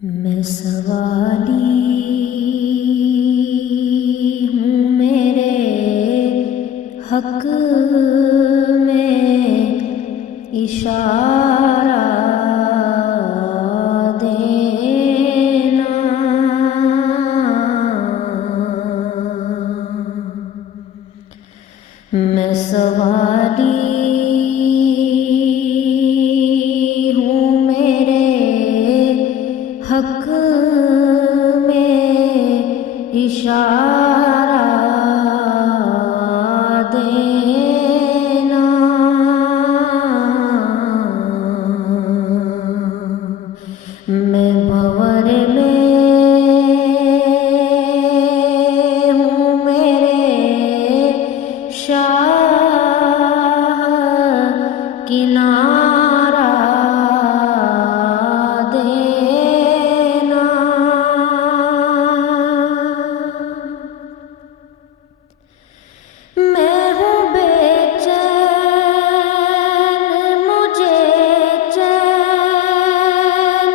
मैं सवाली हूँ मेरे हक में इशारा देना। मैं सवाली हूँ मेरे हक में इशारा देना। मैं भंवर में हूँ मेरे शाह किनारा देना। मैं हूँ बेचैन मुझे चैन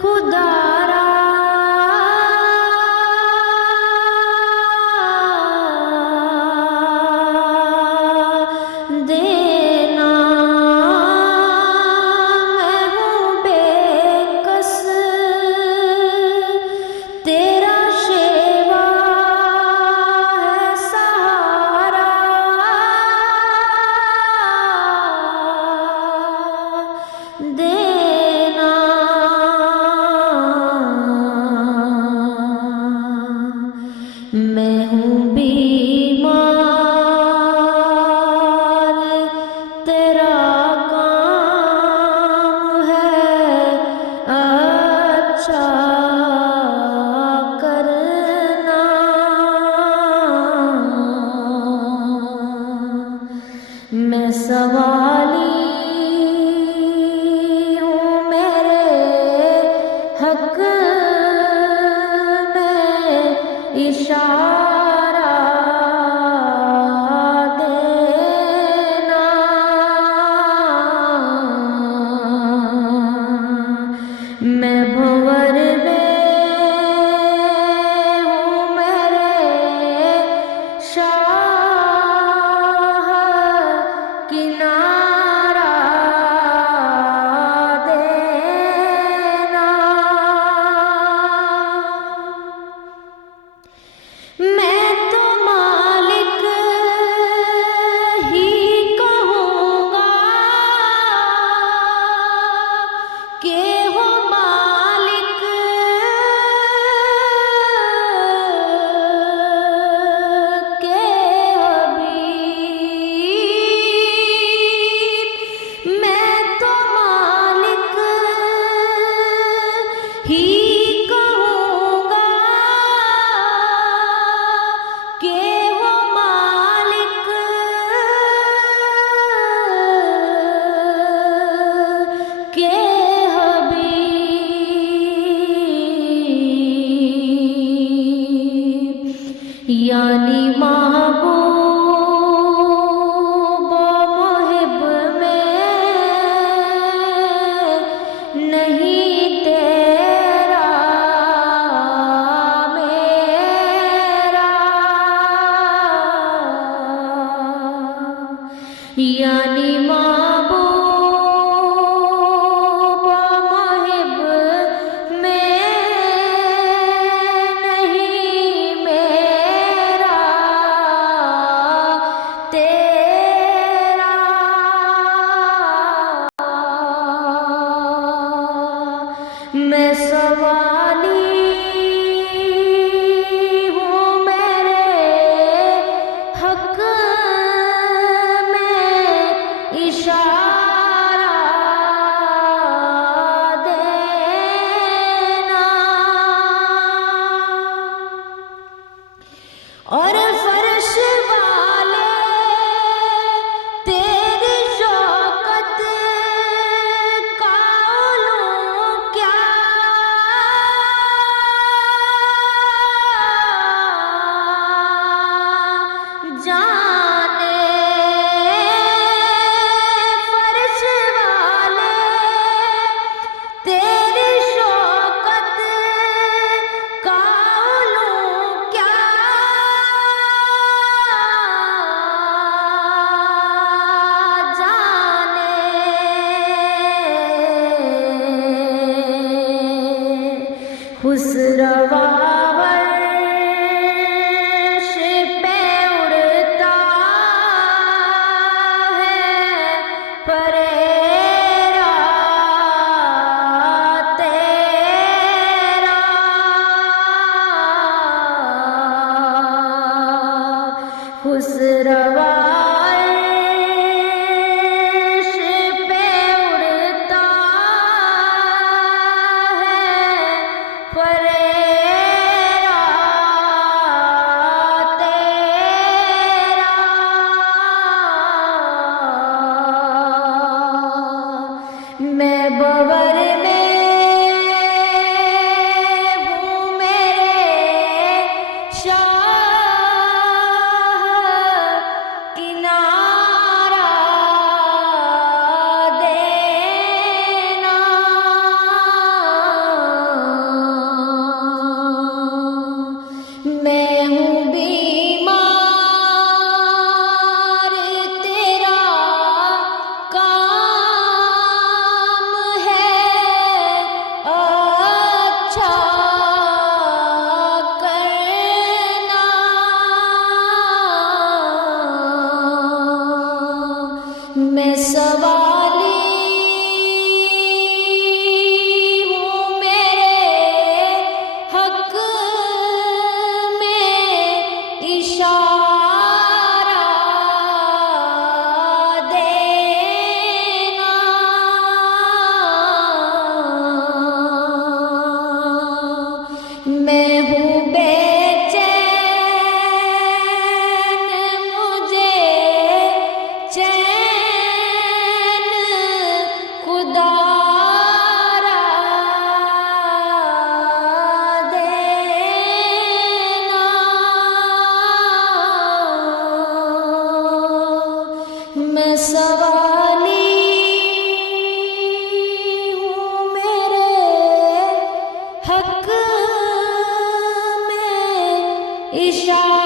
खुदारा देना। मैं हूँ बेकस तेरा शेवा है सहारा देना। मैं हूँ बीमार तेरा काम है अच्छा करना। मैं सवाली हूँ मेरे हक में इशारा देना। मैं भंवर में हूँ मेरे शाह किनारा देना। मैं तो मालिक ही कहूँगा के हो मालिक के हबीब। मैं तो मालिक ही कहूँगा के हो मालिक के हबीब। यानी महबूब मुहिब में नहीं तेरा मेरा। यानी महबूब मुहिब में नहीं मेरा तेरा। मैं सवाली हूँ मेरे हक में इशारा देना। और फर्श वाले तेरी शौकत का उलूं क्या खुसरवावश पे उड़ता है परेरा तेरा, खुसरवावश पे उड़ता है परेरा तेरा। मैं बवर में हूँ मेरे शाह, किनारा देना। मैं हूँ बीमार, तेरा काम है अच्छा करना। मैं सवाली हूँ मेरे हक में इशारा देना। मैं हूँ बेचैन, मुझे चैन खुदारा देना। मैं सवाली हूँ मेरे हक में इशारा